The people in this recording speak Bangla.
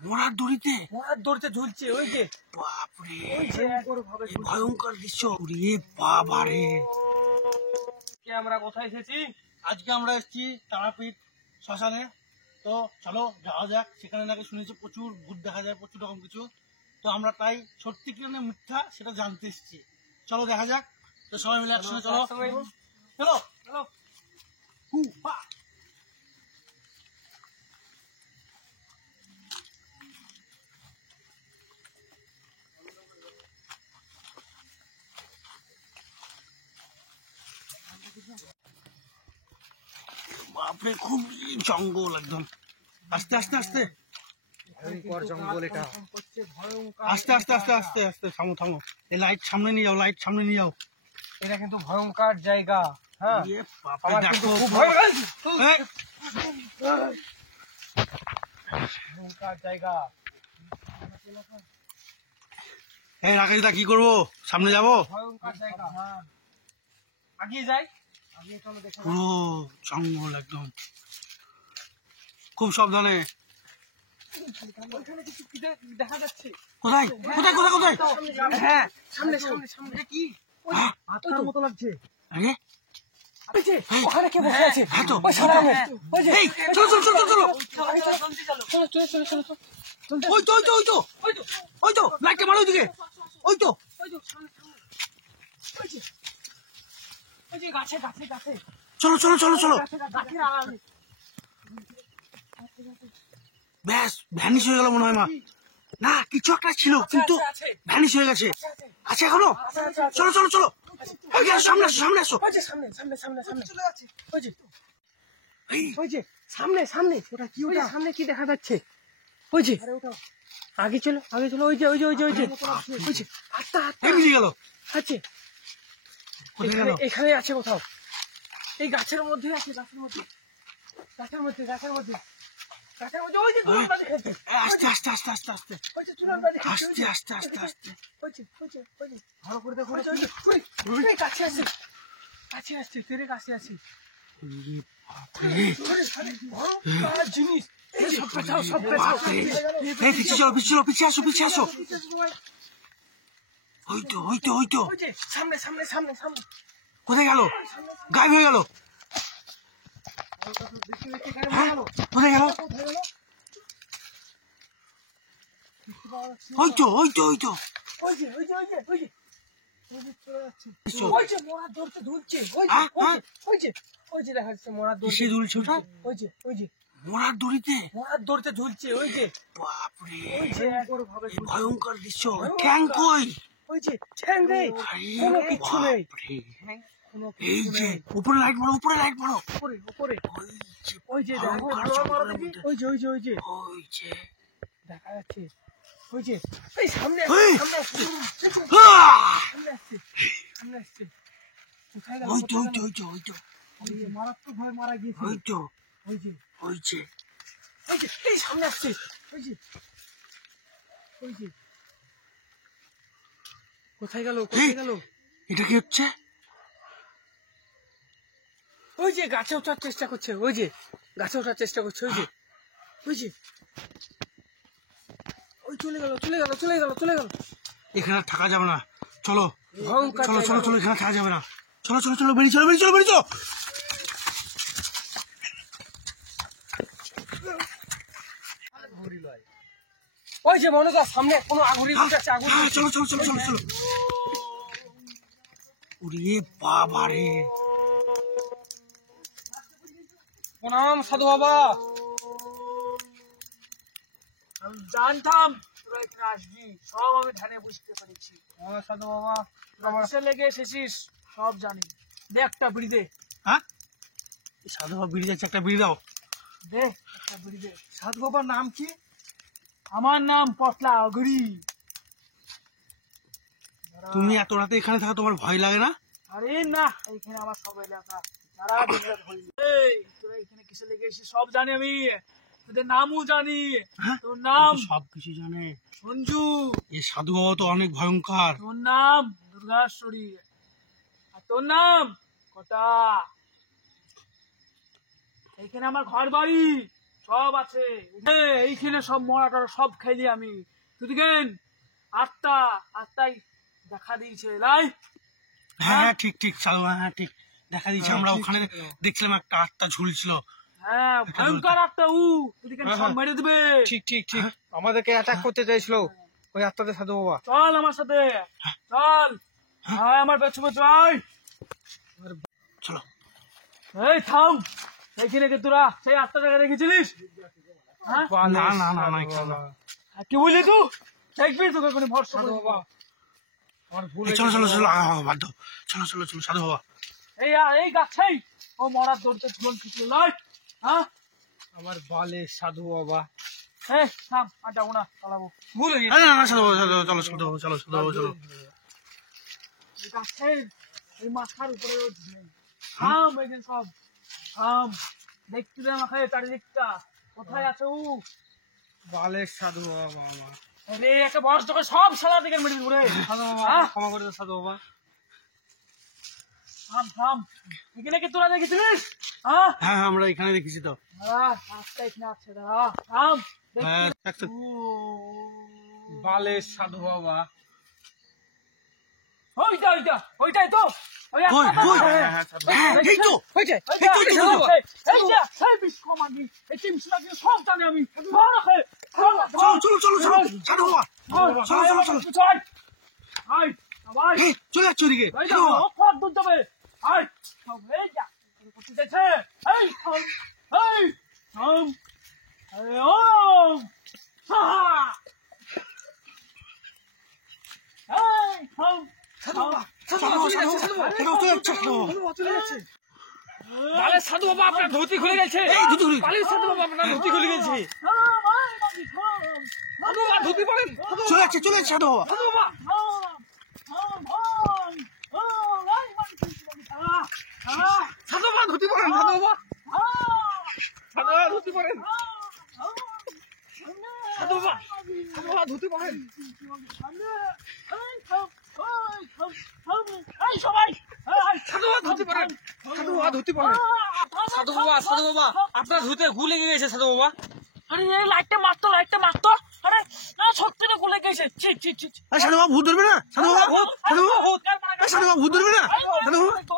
মরার দড়িতে ঝুলছে ওই যে। বাপরে ভয়ঙ্কর দৃশ্য। বাবারে আমরা কোথায় এসেছি? আজকে আমরা এসেছি তারাপীঠ শ্মশানে। তো চলো যাওয়া যাক। সেখানে নাকি শুনেছি প্রচুর ভূত দেখা যায়, প্রচুর রকম কিছু। তো আমরা তাই সত্যি কি না মিথ্যা সেটা জানতে এসেছি। চলো দেখা যাক। তো সবাই মিলে একসঙ্গে চলো চলো চলো। বাপরে খুব জঙ্গল একদম। আস্তে আস্তে আস্তে জঙ্গল এটা। আস্তে আস্তে আস্তে আস্তে আস্তে থামো থামো। এই লাইট সামনে নিয়ে যাও, লাইট সামনে নিয়ে যাও। এটা কিন্তু ভয়ঙ্কর জায়গা। হ্যাঁ দেখো ভয়ঙ্কর জায়গা। এই রাকেশ দা কি করবো? সামনে যাবো? ভয়ঙ্কর জায়গা। আগিয়ে যাই। পুরো জঙ্গল একদম, খুব সাবধানে। দেখা যাচ্ছে কোথায় কোথায় কোথায় কোথায়? হ্যাঁ সামনে সামনে সামনে। কি আত্মার মতো লাগছে? আরে ওখানে কে বসে আছে? চলো চলো চলো চলো চলো। ওই তো ওই তো ওই তো ওই তো লাইটটা মারো ওইদিকে। ওই তো গাছে গাছে গাছে। চলো চলো চলো চলো। গাছের আড়ালে। ব্যাস ভ্যানিশ হয়ে গেল মনে হয়। মা না কিছু একটা ছিল কিন্তু ভ্যানিশ হয়ে গেছে। আছে এখনো? চলো চলো চলো সামনে আসো সামনে আসো। সামনে সামনে সামনে সামনে চলে যাচ্ছে। ওই যে সামনে সামনে। ওটা কি? ওটা সামনে কি দেখা যাচ্ছে? ওই যে আগে চলো আগে চলো। ওই যে ওই যে ওই যে ওই যে ওই যে আত্মা আত্মা মিলিয়ে গেল। আছে এখানে আছে কোথাও। এই গাছের মধ্যে আছে। গাছের মধ্যে গাছের মধ্যে গাছের মধ্যে গাছের মধ্যে। ওই যে তুলনা দেখাচ্ছে। আস্তে আস্তে আস্তে আস্তে আস্তে ওই যে তুলনা দেখাচ্ছে। আস্তে আস্তে আস্তে আস্তে ওই যে ভালো করে দেখো। ওই কাছে আছে কাছে আসছে। তেরে কাছে আছে জিনিস। পিছিয়ে আসো পিছিয়ে আসো। ওই তো ওই তো ওই তো সামনে সামনে সামনে সামনে। কোথায় গেল? গায়েব হয়ে গেল। কোথায় গেল? ওই তো ওই তো ওই তো ওই যে ওই যে ওই যে ওই যে ওই যে মরার দড়িতে ঝুলছে। ওই যে ওই যে দেখা যাচ্ছে মরার দড়িতে ঝুলছে। ওটা ওই যে মরার দড়িতে ঝুলছে। ওই যে বাপরে ওই যে ভয়ঙ্কর দৃশ্য। ঠ্যাং কই? ওই যে ঠ্যাং নেই, কোনো কিছু নেই। এই যে উপরে লাইট মারো, উপরে লাইট মারো। উপরে উপরে ওই যে দেখো ভালো দেখি। ওই যে ওই যে ওই যে ওই যে দেখা যাচ্ছে। ওই যে এই সামনে সামনে আসছে সামনে আসছে। কোথায় গেল? ওই তো ওই তো ওই তো ওই তো ওই যে মারাত্মক ভাবে মারা গিয়েছে। ওই তো ওই যে ওই যে ওই যে এই সামনে আসছে। ওই যে ওই যে কোথায় গেল? কোথায় গেল? এটা কি হচ্ছে? ওই যে গাছে ওঠার চেষ্টা করছে। ওই যে গাছে ওঠার চেষ্টা করছে। ওই যে ওই যে ওই চলে গেল চলে গেল চলে গেল চলে গেল। এখানে থাকা যাবে না। চলো ভয়ঙ্কর। চলো চলো চলো এখানে থাকা যাবে না। চলো চলো চলো বেরিয়ে চলো বেরিয়ে চলো বেরিয়ে চলো। ওই যে মনে কর সামনে কোনো আগুরি আছে। আগুন। চলো চলো চলো চলো চলো। ওরে বাবারে প্রণাম সাধু বাবা। আমি জানতাম তোরা এখানে আসবি, সব আমি ধ্যানে বুঝতে পেরেছি। সাধু বাবা আমার লেগে এসেছিস সব জানি। দে একটা বিড়ি দে। হ্যাঁ সাধু বাবা বিড়ি যাচ্ছে, একটা বিড়ি দাও। দে একটা বিড়ি দে। সাধু বাবার নাম কি? আমার নাম পটলা অঘরি। তুমি এত রাতে এখানে থাকা তোমার ভয় লাগে না? আরে না, এইখানে আমার সব এলাকা যারা ডিগ্রাত হইল। এই তোরা এখানে কিসে লেগে এসেছিস সব জানি আমি। তোদের নামও জানি। তোর নাম? সব কিছু জানে সঞ্জু। এ সাধু বাবা তো অনেক ভয়ঙ্কর। তোর নাম দুর্গাশ্বরী। আর তোর নাম কটা। এইখানে আমার ঘর বাড়ি। সব আছে এইখানে, সব মরাটা সব খাইলি আমি। তুই দেখেন আত্মাই দেখা দিয়েছে লাই। হ্যাঁ হ্যাঁ, ঠিক ঠিক সাধু বাবা, হ্যাঁ ঠিক দেখা দিয়েছে। আমরা ওখানে দেখছিলাম একটা আত্মা ঝুলছিল। হ্যাঁ ভয়ঙ্কর আত্মা তুই দেখেন সব মেরে দিবে। ঠিক ঠিক ঠিক, আমাদেরকে অ্যাটাক করতে চাইছিল ওই আত্মাদের সাধু বাবা। চল আমার সাথে, চল আমার পেছনে চল। চলো। এই থাম, এইখানে কে তোরা সেই আত্মাটাকে রেখেছিলিস? হ্যাঁ? না না না না, এখানে না। কি বুঝলি তুই? দেখবি তোকে কোনো ভরসা সাধু করবো। বাবা আমার ভুল চলো চলো চলো, বাধ্য। চলো চলো চলো সাধু বাবা। এই গাছেই ও মরার দৌড়তে ঝুলন খিচুড়ি নয়। হ্যাঁ আমার বালে সাধু বাবা। এই থাম, আর যাবো না, চালাবো। ভুল হয়ে না না না সাধু বাবা, চলো সাধু বাবা, চলো সাধু বাবা, চলো। এই গাছের এই মাথার উপরে থাম, এখানে সব থাম। দেখতে দে আমাকে চারিদিকটা কোথায় আছে বালের সাধু বাবা আমার। রে একটা বয়স যখন সব সারা দিকে মেরে দিবো রে। সাধু বাবা হ্যাঁ? ক্ষমা করে দাও সাধু বাবা। থাম, এখানে কি তোরা দেখেছিলিস? হ্যাঁ হ্যাঁ হ্যাঁ, আমরা এখানে দেখেছি তো। আস্তে এখানে আছে, দাঁড়া থাম। হ্যাঁ, একটা- বালের সাধু বাবা। ওইটাই তো ওই কই, আত্মাটা। কই? হ্যাঁ, হ্যাঁ, সাধু বাবা। হ্যাঁ, এই তো। হয়েছে এই তো, এই তো, সাধু বাবা। সেই বিশ্বমাগি এই টিমসটাকে সব জানি আমি। চলো চলো চলো চলো চলো সাধু বাবা, চলো চলো চলো। এই, চলে যাচ্ছে ওদিকে সাধু বাবা। সাধু বাবা, সাধু বাবা, সাধু বাবা, সাধু বাবা, চলে যাচ্ছে সাধু বাবা। বালের সাধু বাবা আপনার ধুতি খুলে গেছে। এই ধুতি খুলে গেছে। বালের সাধু বাবা আপনার ধুতি খুলে গেছে। সাধু বাবা ধুতি পড়েন। চলে যাচ্ছে সাধু বাবা। সাধু বাবা সাধু বাবা ধুতি পড়েন। সাধু বাবা সাধু বাবা ধুতি পড়েন। সাধু বাবা সাধু বাবা ধুতি পড়েন। সাধু বাবা ধুতি পড়েন। সাধু বাবা ধুতি পড়েন। সাধু বাবা আপনার ধুতে গুলে গেছে সাধু বাবা। আরে এই লাইটটা মারতো আরে সত্যি না গুলে গেছে। ছি ছি ছি ছি। সাধু বাবা ভূত ধরবে না, সাধু বাবা, সাধু বাবা, সাধু বাবা ভূত ধরবে না, সাধু বাবা।